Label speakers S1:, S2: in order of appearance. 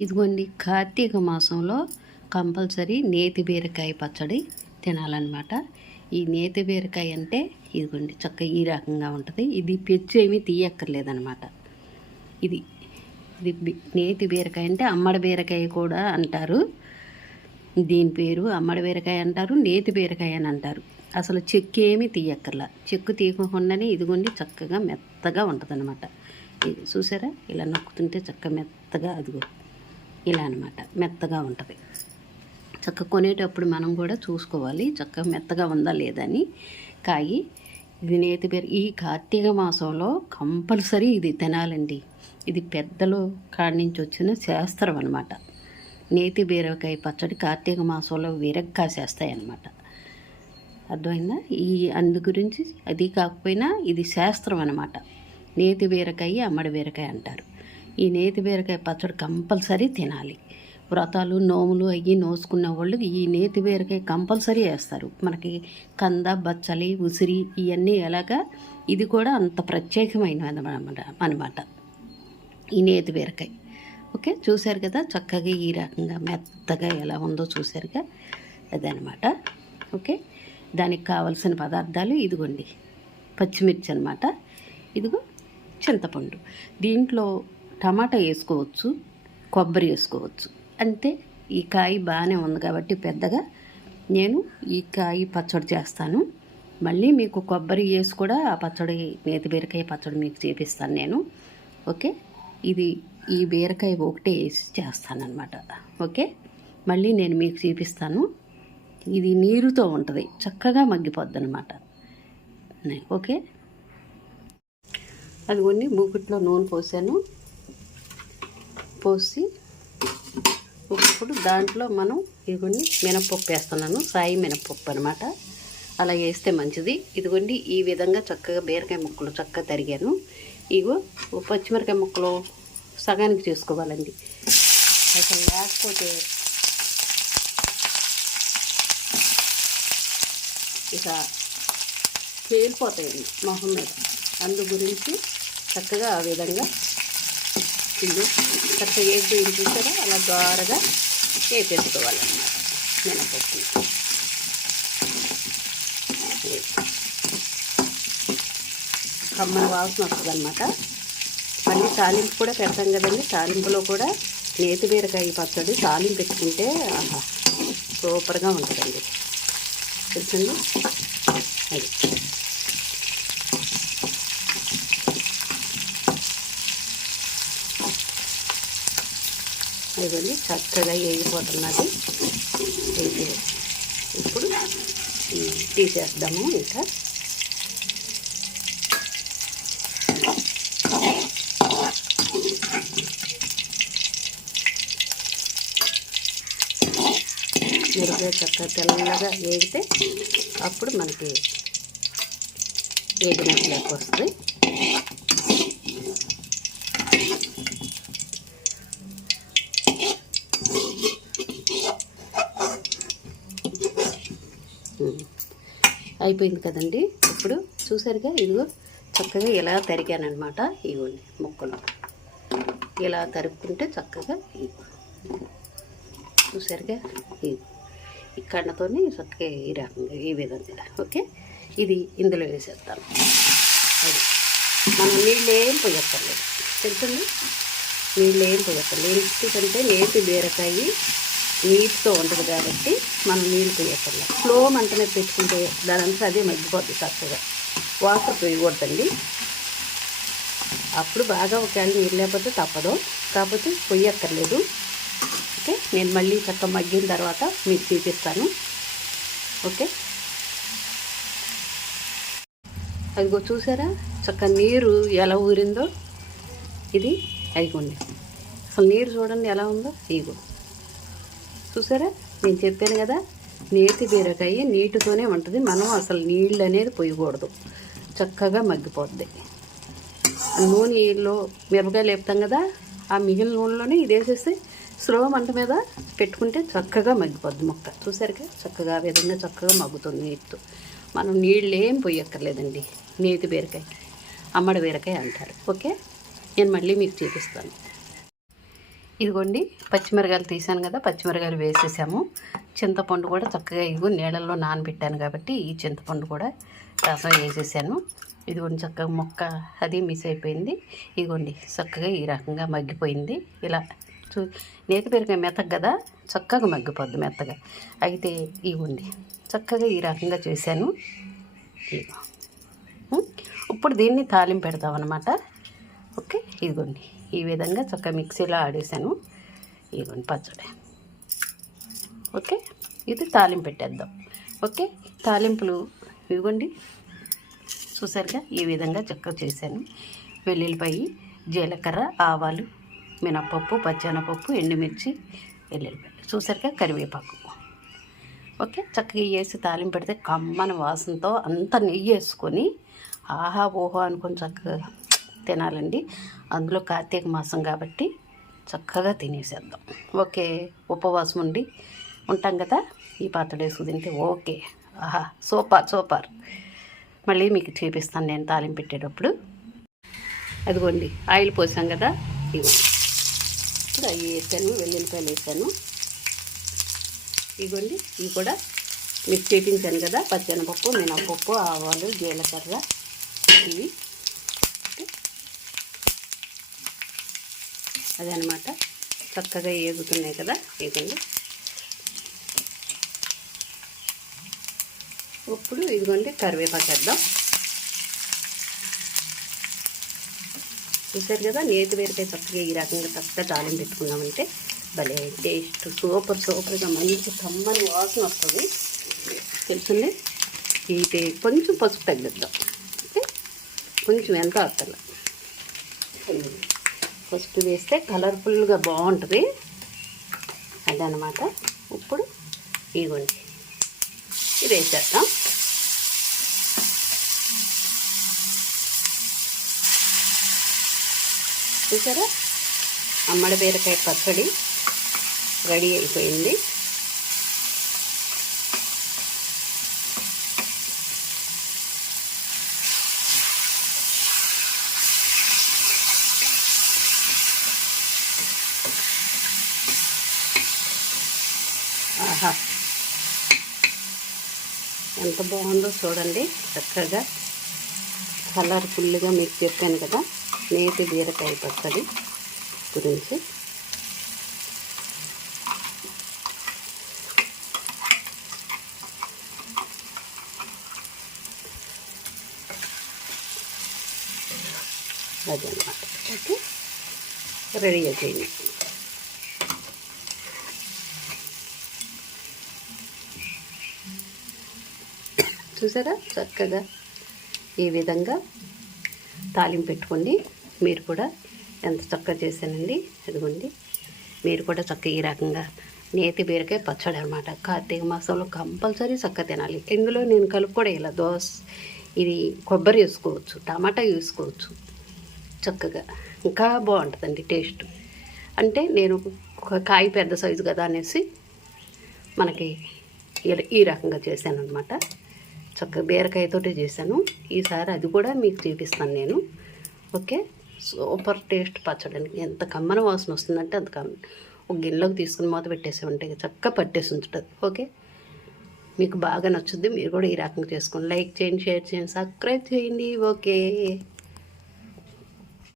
S1: ఇదిగోండి కార్తీక మాసంలో కంపల్సరీ నేతి బీరకాయ పచ్చడి తినాలన్నమాట. ఈ నేతి బీరకాయ అంటే ఇదిగోండి చక్క ఈ రకంగా ఉంటుంది. ఇది పెచ్చు ఏమీ తీయక్కర్లేదనమాట ఇది ఇది నేతి బీరకాయ అంటే అమ్మడి బీరకాయ కూడా అంటారు. దీని పేరు అమ్మడి బీరకాయ అంటారు నేతి బీరకాయ అని అంటారు. అసలు చెక్కు ఏమీ తీయక్కర్లా. చెక్కు తీయకుండానే ఇదిగోండి చక్కగా మెత్తగా ఉంటుంది ఇది చూసారా? ఇలా నొక్కుతుంటే చక్క మెత్తగా అదిగో ఇలా అనమాట మెత్తగా ఉంటుంది. చక్క కొనేటప్పుడు మనం కూడా చూసుకోవాలి. చక్క మెత్తగా ఉందా లేదా అని కాయి. ఇది నేతి పేరు. ఈ కార్తీక మాసంలో కంపల్సరీ ఇది తినాలండి. ఇది పెద్దలు కాడి నుంచి వచ్చిన శాస్త్రం అనమాట నేతి బీరకాయ పచ్చడి కార్తీక మాసంలో విరగ్గా చేస్తాయి అనమాట అర్థమైందా? ఈ అందు గురించి అది కాకపోయినా ఇది శాస్త్రం అనమాట నేతి బీరకాయ అమ్మడి బీరకాయ అంటారు. ఈ నేతి బీరకాయ పచ్చడి కంపల్సరీ తినాలి. వ్రతాలు నోములు అయ్యి నోసుకున్న వాళ్ళు ఈ నేతి బీరకాయ కంపల్సరీ వేస్తారు. మనకి కంద బచ్చలి ఉసిరి ఇవన్నీ ఎలాగా? ఇది కూడా అంత ప్రత్యేకమైనది అనమాట అనమాట ఈ నేతి బీరకాయ. ఓకే? చూశారు కదా? చక్కగా ఈ రకంగా మెత్తగా ఎలా ఉందో చూశారుగా? అదనమాట ఓకే? దానికి కావలసిన పదార్థాలు ఇదిగోండి. పచ్చిమిర్చి అనమాట ఇదిగో చింతపండు. దీంట్లో టమాటా వేసుకోవచ్చు కొబ్బరి వేసుకోవచ్చు. అంతే ఈ కాయ బాగానే ఉంది కాబట్టి పెద్దగా నేను ఈ కాయ పచ్చడి చేస్తాను. మళ్ళీ మీకు కొబ్బరి వేసి కూడా ఆ పచ్చడి నేతి బీరకాయ పచ్చడి మీకు చేపిస్తాను నేను. ఓకే? ఇది ఈ బీరకాయ ఒకటే వేసి చేస్తానన్నమాట. ఓకే? మళ్ళీ నేను మీకు చూపిస్తాను. ఇది నీరుతో ఉంటుంది చక్కగా మగ్గిపోద్ది అనమాట ఓకే? అది కొన్ని మూకుట్లో నూనె పోసాను. పోసి ఇప్పుడు దాంట్లో మనం ఇదిగోండి మినపప్పు వేస్తున్నాను సాయి మినపప్పు అనమాట అలా వేస్తే మంచిది. ఇదిగోండి ఈ విధంగా చక్కగా బీరకాయ ముక్కలు చక్కగా తరిగాను. ఇగో పచ్చిమిరకాయ ముక్కలు సగానికి చేసుకోవాలండి. అసలు లేకపోతే ఇక పేలిపోతాయండి మొహం మీద. అందు గురించి చక్కగా ఆ విధంగా కరెక్ట్గా చక్కగా వేసి చూసారా? అలా ద్వారగా వేసేసుకోవాలన్నమాట మినపప్పు. కమ్మన వాసన వస్తుంది అనమాట మళ్ళీ తాలింపు కూడా పెడతాం కదండి. తాలింపులో కూడా నేతి బీరకాయ పచ్చడి తాలింపు పెట్టుకుంటే సూపర్గా ఉంటుందండి. తెలుసండి అది. ఇదండి చక్కగా వేగిపోతున్నది. అయితే ఇప్పుడు తీసేద్దాము ఇంకా. మిరపకాయ చక్కగా తెల్లగా వేగితే అప్పుడు మనకి వేగినట్లు వస్తుంది అయిపోయింది కదండి. ఇప్పుడు చూసారుగా ఇదిగో చక్కగా ఇలా తరిగానమాట ఇవ్వండి ముక్కలు. ఇలా తరుపుకుంటే చక్కగా ఇగో చూసారుగా ఇవి ఈ కన్నతోని చక్కగా ఈ రకంగా ఈ విధంగా. ఓకే? ఇది ఇందులో వేసేస్తాను అది. మనం నీళ్ళు ఏం పోయక్కర్లేదు. తెలుసండి? నీళ్ళు ఏం పోయక్కర్లేదు. ఎందుకంటే నేటి బీరకాయ? నీటితో ఉంటుంది కాబట్టి మనం నీళ్ళు పోయక్కర్లేదు. స్లో మంటనే పెట్టుకుంటే దానంతా అదే మగ్గిపోద్ది చక్కగా. వాటర్ పోయకూడదండి. అప్పుడు బాగా ఒకవేళ నీళ్ళు లేకపోతే తప్పదు. కాకపోతే పొయ్యక్కర్లేదు ఓకే? నేను మళ్ళీ చక్క మగ్గిన తర్వాత మీకు చూపిస్తాను. ఓకే? అదిగో చూసారా? చక్క నీరు ఎలా ఊరిందో? ఇది అయిపోండి అసలు నీరు చూడండి ఎలా ఉందో? ఇగో చూసారా? నేను చెప్పాను కదా నేతి బీరకాయ నీటితోనే ఉంటుంది. మనం అసలు నీళ్ళు అనేది పోయకూడదు. చక్కగా మగ్గిపోద్ది. నూనెలో మిరపకాయలు వేపుతాం కదా ఆ మిగిలిన నూనెలోనే ఇది వేసేసి స్లో మంట మీద పెట్టుకుంటే చక్కగా మగ్గిపోద్ది మొక్క. చూసారుగా? చక్కగా ఆ విధంగా చక్కగా మగ్గుతుంది నీటితో. మనం నీళ్ళు ఏం పోయక్కర్లేదండి. నేతి బీరకాయ అమ్మడి బీరకాయ అంటారు. ఓకే? నేను మళ్ళీ మీకు చూపిస్తాను. ఇదిగోండి పచ్చిమిరకాయలు తీసాను కదా పచ్చిమిరకాయలు వేసేసాము. చింతపండు కూడా చక్కగా ఇదిగో నీళ్ళల్లో నానబెట్టాను కాబట్టి ఈ చింతపండు కూడా రసం వేసేసాను. ఇదిగోండి చక్కగా మొక్క అది మిస్ అయిపోయింది. ఇదిగోండి చక్కగా ఈ రకంగా మగ్గిపోయింది. ఇలా చూ నేతి పెరిగాయ మెత్తగా కదా చక్కగా మగ్గిపోద్ది మెత్తగా. అయితే ఇవ్వండి చక్కగా ఈ రకంగా చేశాను. ఇదిగో. ఇప్పుడు దీన్ని తాలింపు పెడతామన్నమాట. ఓకే ఇదిగోండి. ఈ విధంగా చక్కగా మిక్సీలో ఆడేసాను. ఇదిగోండి పచ్చడి. ఓకే? ఇది తాలింపు పెట్టేద్దాం. ఓకే? తాలింపులు ఇవ్వండి చూసారుగా? ఈ విధంగా చక్కగా చేశాను. వెల్లుల్లిపాయి జీలకర్ర ఆవాలు మినప్పప్పు పచ్చెనపప్పు ఎండుమిర్చి వెల్లుల్లిపాయలు. చూసారుగా? కరివేపాకు. ఓకే? చక్కగా వేసి తాలింపు పెడితే కమ్మని వాసనతో అంత నెయ్యి వేసుకొని ఆహా ఓహో అనుకొని చక్కగా తినాలండి. అందులో కార్తీక మాసం కాబట్టి చక్కగా తినేసేద్దాం. ఓకే ఉపవాసం ఉండి ఉంటాం కదా? ఈ పాత్ర వేసుకు తింటే ఓకే. ఆహా సూపర్ సూపర్. మళ్ళీ మీకు చూపిస్తాను నేను తాలింపు పెట్టేటప్పుడు. అదిగోండి ఆయిల్ పోసాం కదా? ఇగో ఇప్పుడు అవి వేసాను వెల్లుల్లిపాయలు వేసాను. ఇదిగోండి ఇవి కూడా మీకు చూపించాను కదా? పచ్చెనపప్పు మినపప్పు ఆవాలు జీలకర్ర ఇవి. అదనమాట. చక్కగా ఏగుతున్నాయి కదా ఇదిగోండి ఇప్పుడు ఇదిగోండి కరివేపాకు వేద్దాం. చూసారు కదా నేతి వేరుకాయ చక్కగా ఈ రకంగా చక్కగా తాలింపు పెట్టుకున్నామంటే భలే టేస్ట్ సూపర్ సూపర్గా మంచి కమ్మని వాసన వస్తుంది. తెలుసుంది? ఇది కొంచెం పసుపు తగ్గిద్దాం. ఓకే? కొంచెం ఎంత అక్కల పసుపు వేస్తే కలర్ఫుల్గా బాగుంటుంది. అదనమాట ఇప్పుడు ఇగోండి. ఇది వేసేద్దాం. చూసారా? అమ్మడి బీరకాయ పచ్చడి రెడీ అయిపోయింది. ఆహా. ఎంత బాగుందో చూడండి చక్కగా కలర్ఫుల్గా మీకు చెప్పాను కదా నేతి బీరకాయ పచ్చడి గురించి. అదనమాట ఓకే. రెడీ అయిపోయింది. చూసారా? చక్కగా ఈ విధంగా తాలింపు పెట్టుకోండి. మీరు కూడా ఎంత చక్కగా చేశానండి. అదిగోండి మీరు కూడా చక్కగా ఈ రకంగా నేతి బీరకాయ పచ్చడి అనమాట కార్తీక మాసంలో కంపల్సరీ చక్కగా తినాలి. ఇందులో నేను కలుపు కూడా ఇలా దోశ ఇది కొబ్బరి వేసుకోవచ్చు టమాటా వేసుకోవచ్చు. చక్కగా ఇంకా బాగుంటుందండి టేస్ట్. అంటే నేను ఒక కాయ పెద్ద సైజు కదా అనేసి మనకి ఈ రకంగా చేశాను అనమాట చక్కగా బీరకాయతోటే చేశాను. ఈసారి అది కూడా మీకు చూపిస్తాను నేను. ఓకే? సూపర్ టేస్ట్ పచ్చడానికి ఎంత కమ్మన వాసన వస్తుందంటే అంత కమ్మ ఒక గిన్నెలోకి తీసుకుని మూత పెట్టేసి ఉంటే చక్కగా పట్టేసి ఉంచుతుంది ఓకే? మీకు బాగా నచ్చుద్ది మీరు కూడా ఈ రకంగా చేసుకోండి లైక్ చేయండి షేర్ చేయండి సబ్స్క్రైబ్ చేయండి. ఓకే?